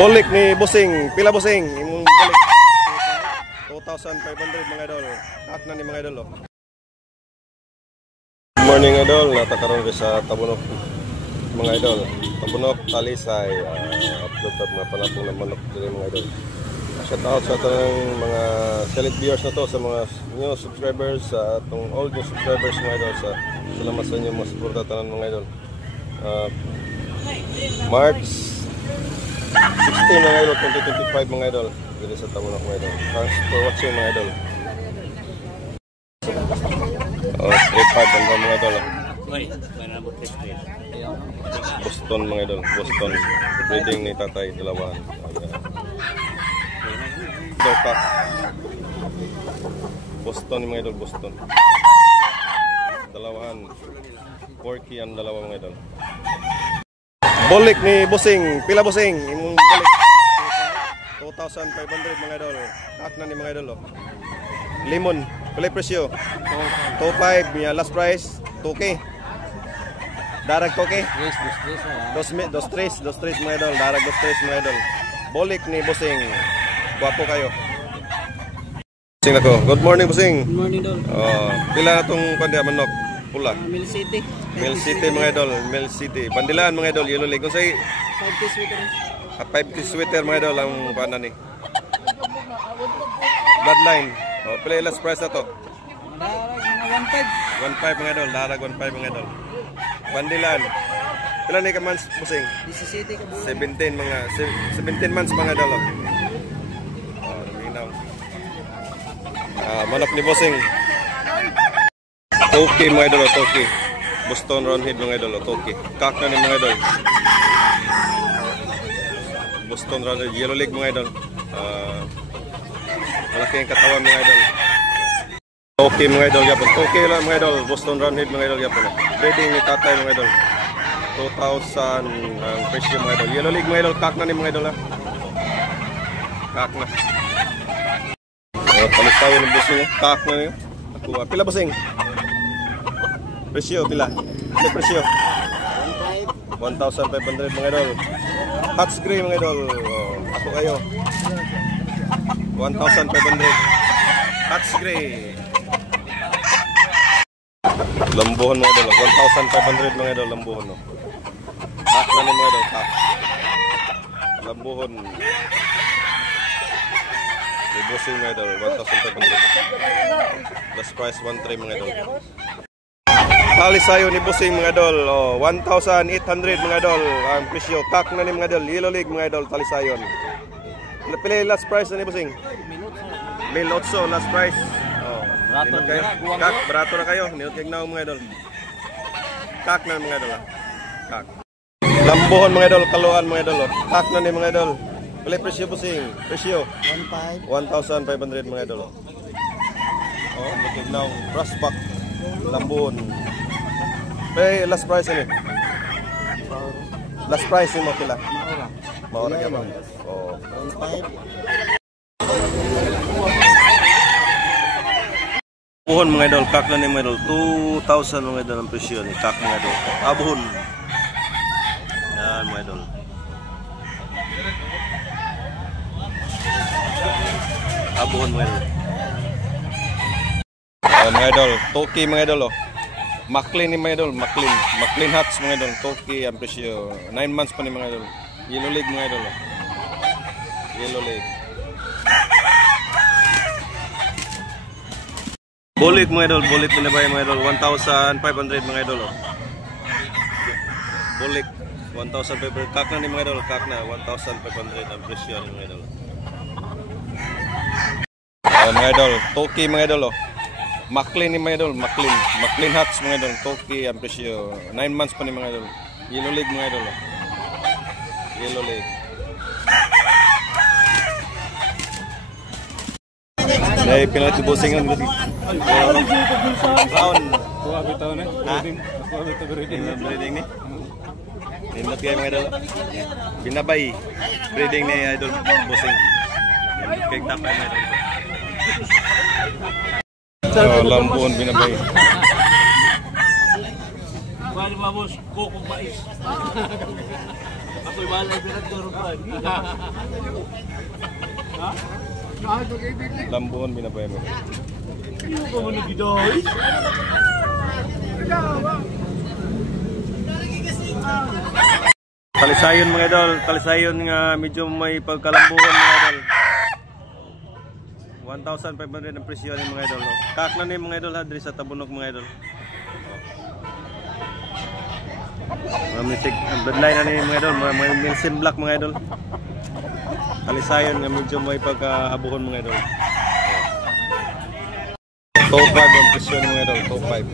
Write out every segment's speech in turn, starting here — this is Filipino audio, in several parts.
Bolik ni Busing, pila Busing? Imong bolik 2,500 mga idol. Kak na ni mga idol. Good morning idol, natakaroon ko sa Tabunok mga idol. Tabunok, Talisay, upload at mga panapong na manok din mga idol. Shout out sa itong mga select viewers na to, sa mga new subscribers, sa itong old new subscribers mga idol. Salamat sa inyo mga suporta tanan mga idol. March 16 mga idol, 2025 mga idol. Dito sa Tabunok mga idol. Thanks for watching mga idol. Straight fight ang mga idol. Boston mga idol, Boston. Breeding ni tatay, dalawahan. Boston mga idol, Boston. Dalawahan. Porky ang dalawa mga idol. Bolik ni Busing, pila Busing? Imong bolik 2,500 mga idol. Kak na ni mga idol. Lemon, pila presyo? 2,500, niya last price 2K. Darag 2K? Yes, 2,300 mga idol. Darag 2,300 mga idol. Bolik ni Busing. Guwapo kayo. Busing ako. Good morning Busing. Good morning dol. Pila na itong kandiya manok? Pula. Mill City. Mill City mga idol. Mill City. Bandilaan mga idol. Yellow Lake. Kung sa'y 5K sweater. 5K sweater mga idol ang panan ni. Bloodline. Pila last price na to? Darag mga 1,500 mga idol. Darag 1,500 mga idol. Bandilaan. Pila ni ka months Busing? 17 ka buwan. 17 months mga idol. Manok ni Busing. Toki mga idol, Toki. Boston Roundhead mga idol, Toki. Kak na ni mga idol. Boston Roundhead, Yellow Leg mga idol. Malaki ang katawan mga idol. Toki mga idol, yapon. Toki lang mga idol, Boston Roundhead mga idol, yapon. Breeding ni tatay mga idol. 2,000 ang presyo mga idol. Yellow Leg mga idol, kak na ni mga idol ha. Kak na. Palistaw ng Busing, kak na niyo. Pila Busing? Presyo, pila? Pila presyo? 1,500 mga idol. Hats gray mga idol. Ako kayo. 1,500. Hats gray. Lambuhon mga idol. 1,500 mga idol. Lambuhon. Kak na ni mga idol. Kak. Lambuhon. Busing mga idol, 1,500. Last price 1,300 mga idol. Talisayo ni Busing mga idol, 1,800 mga idol ang presyo. Kak na ni mga idol, Yellow Leg mga idol, Talisayon. Pila last price na ni Busing? 1,800 last price. Kak, barato na kayo. Minut kag na mga idol. Kak na mga idol. Kak. Lambuhon mga idol, Kaluan mga idol. Kak na ni mga idol. Pila presyo Busing? Presyo 1,500 mga idol. Looking now, prospect Lambon. Pay last price ni. Last price mo pila? Maura ka ba? 1,500. Buhon mga idol, kak na ni mga idol. 2,000 mga idol ang presyo ni kak mga idol. Buhon. Yan mga idol. Buhon mga idol. Mga idol, Toki mga idol. Maclean ni mga idol, Maclean hats mga idol. Toki ang presyo 9 months pa ni mga idol. Yellow Leg mga idol. Yellow Leg. Bolik mga idol, bolik pinabay mga idol. 1,500 mga idol. Bolik 1,500. Kak na ni mga idol, kak na 1,500 ang presyo ni mga idol. Mga idol, Toki mga idol. Maclean ni mga idol, Maclean hats mga idol. Toki ang presyo 9 months pa ni mga idol. Yellow Leg mga idol. Yellow Leg. Nay pinalit si Busing ang round. Kuha bitaw na. Breeding ni. Nindot kayo mga idol. Binabay. Breeding ni idol Busing. Kay tapay mga idol. Lambon binabay. Kuha ni Mamos, kukong mais. Ako'y malay pinagturuan. Ha? Lambuon binabayan mo. Ano ba mo nagidoy? Talisayon mga idol, talisayon nga medyo may pagkalambuhan mga idol. 1,500 ang presyo ni mga idol. Kak na ni mga idol ha, diri sa Tabunok mga idol. Mga misig, ang bloodline na ni mga idol, mga Milsim Black mga idol. Talisayon nga medyo may pagkaabuhon mga idol. Top 5 ang presyo ni mga idol, top 5.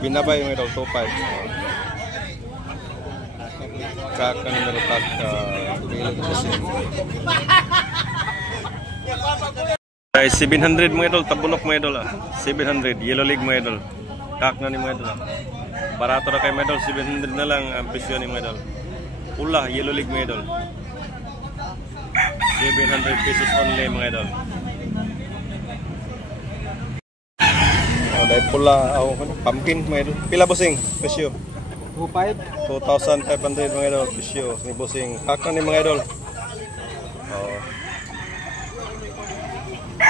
Binabay mga idol, top 5. Kak na ni mga idol, bilog kasi. Ay 700 mga idol, Tabunok mga idol 700, Yellow League mga idol. Kak na ni mga idol Barato na kay mga idol, 700 na lang ang presyo ni mga idol. Pula, Yellow League mga idol. 700 pesos only mga idol. Dahil pula, pumpkin mga idol. Pila bossing, presyo? 2,500 mga idol, presyo ni bossing. Kak na ni mga idol.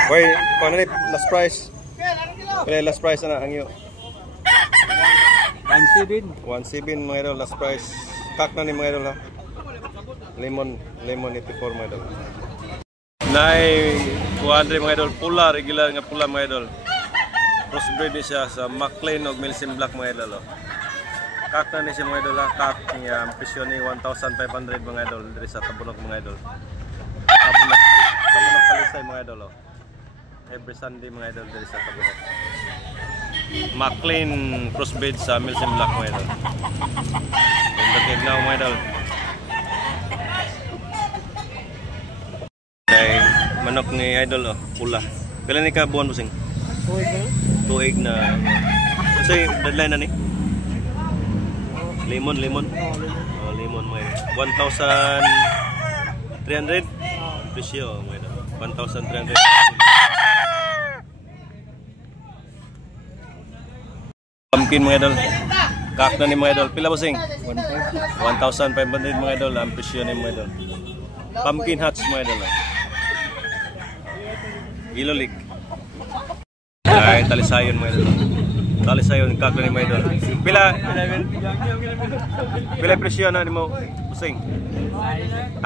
Wait, paano ni last price? Pila last price na ang iyo? 1,700. 1,700 mga idol, last price. Kak na ni mga idol ha. Lemon 84 mga idol. Nay 200 mga idol, pula, regular nga pula mga idol. Crossbreed ni siya sa McLean o Milsim Black mga idol. Kak na ni siya mga idol ha. Kak niya, presyo ni 1,500 mga idol diri sa Tabunok mga idol. Tabunok Talisay mga idol. Every Sunday mga idol diri sa Tabunok. McLean crossbreed sa Milsim Black mga idol. Ganda now mga idol. Kay manok ni idol pula. Pila ni ka buwan busing? 2 na. Kasi deadline na ni. Lemon. Oh, lemon mga idol. 1,300 presyo mga idol. 1,300. Pumpkin mga idol. Kak na ni mga idol. Pila bossing? 1,500 mga idol. Ang presyo ni mga idol. Pumpkin hats mga idol. Yellow League. Ay, talisayon mga idol. Talisayon, kak na ni mga idol. Pila presyo na ni mo bossing?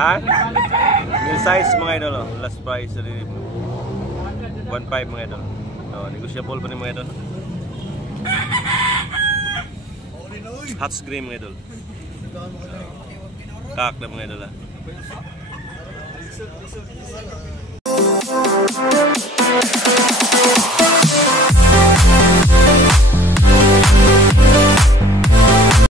Ha? Mil size mga idol. Last price 1,500 mga idol. Negotiable pa ni mga idol. Hats green mga idol. Kak na mga idol